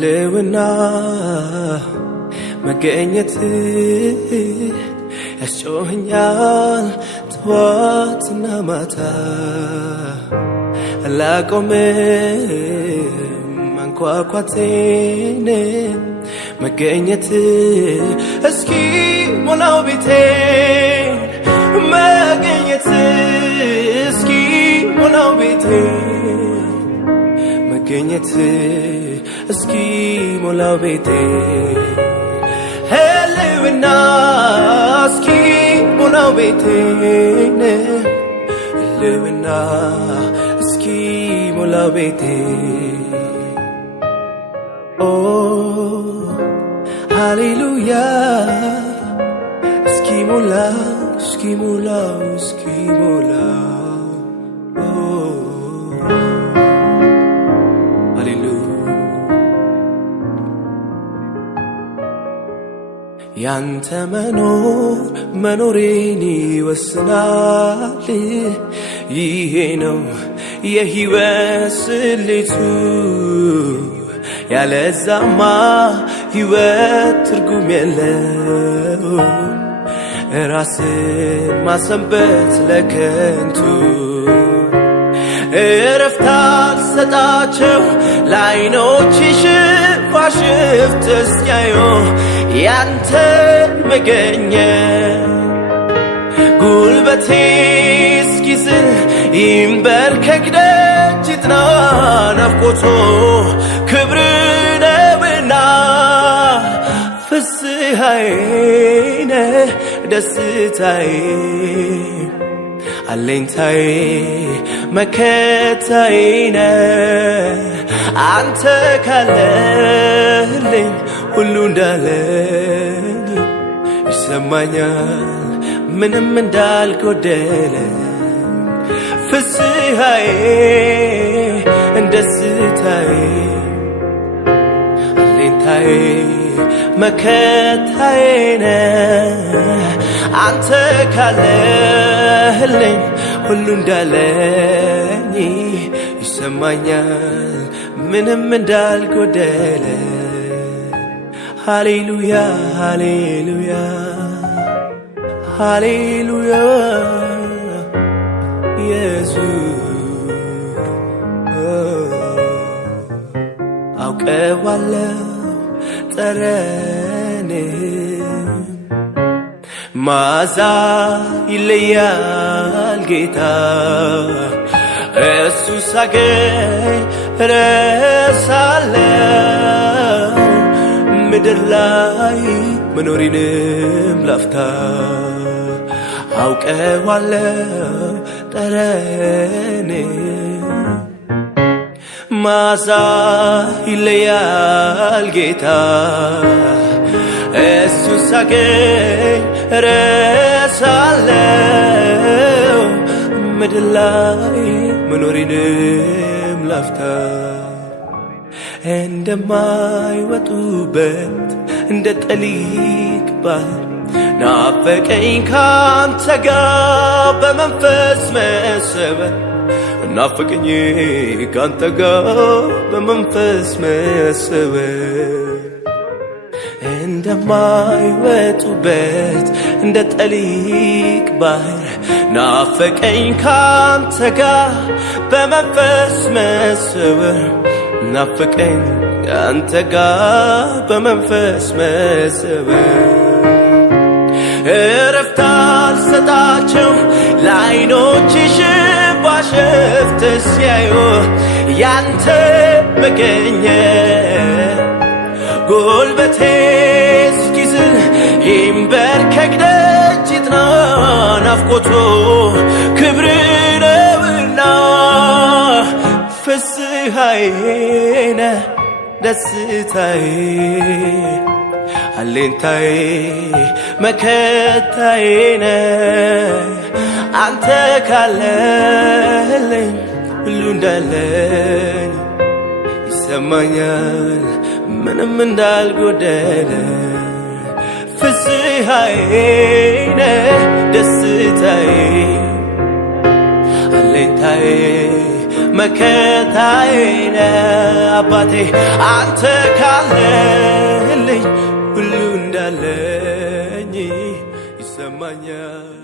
ልውና መገኘት ያስጮኸኛል ጠዋትና ማታ አላቆምም ማንኳኳቴን መገኘት እስኪ ሞላው ቤቴን መገኘት እስኪ ሞላው ቤቴን መገኘት እስኪ ሞላው ቤቴን ህልውና እስኪ ሞላው ቤቴን ህልውና እስኪ ሞላው ቤቴን ኦ ሃሌሉያ እስኪ ሞላው እስኪ ሞላው እስኪ ሞላው ያንተ መኖር መኖሬን ይወስናል ይሄ ነው የሕይወት ስሌቱ ያለዛማ ሕይወት ትርጉም የለው ራስን ማሰንበት ለከንቱ እረፍት አልሰጣቸው ለዓይኖችሽ ሽፋሽፍት እስኪያዩ ያንተ መገኘት ጉልበቴ እስኪዝል ይንበርከክ ደጅ ይጥና ናፍቆቶ ክብር ነውና ፍስሐዬ ነህ ደስታዬ አለኝታዬ መከታዬ ነህ አንተ ካለህልኝ ሁሉ እንዳለኝ ይሰማኛል ምንም እንዳልጎደለ ፍስሐዬ ደስታዬ አለኝታዬ መከታዬ ነህ አንተ ካለህልኝ ሁሉ እንዳለኝ ይሰማኛል ምንም እንዳልጎደለ ሃሌሉያ ሃሌሉያ ሃሌሉያ ኢየሱስ አውቀዋለሁ ጠረንህ መዓዛ ይለያል ጌታ እሱ ሳገኝ ረሳለሁ ምድር ላይ መኖሬንም ላፍታ አውቀዋለሁ ጠረንህ መዓዛ ይለያል ጌታ እሱ ሳገኝ ረሳለሁ ምድር ላይ መኖሬንም ላፍታ እንደማይወጡበት እንደ ጠሊቅ ባህር ናፈቀኝ ካንተ ጋር በመንፈስ መሰበር ናፈቀኝ ካንተ ጋር በመንፈስ መሰበር እንደማይወጡበት እንደ ጠሊቅ ባህር ናፈቀኝ ካንተ ጋር በመንፈስ መሰበር ናፈቀኝ ካንተ ጋር በመንፈስ መሰበር እረፍት አልሰጣቸው ለዓይኖችሽ ሽፋሽፍት ሲያዩ ያንተ መገኘት ጉልበቴ እስኪዝል ይንበርከክ ደጅ ይጥና ናፍቆቶ ክብር ነውና ፍስሐዬ ነህ ደስታዬ አለኝታዬ መከታዬ ነህ አንተ ካለህልኝ ሁሉ እንዳለኝ ይሰማኛል ምንም እንዳልጎደለ ፍስሐዬ ነህ ደስታዬ አለኝታዬ መከታዬ ነህ አባቴ አንተ ካለህልኝ ሁሉ እንዳለኝ ይሰማኛል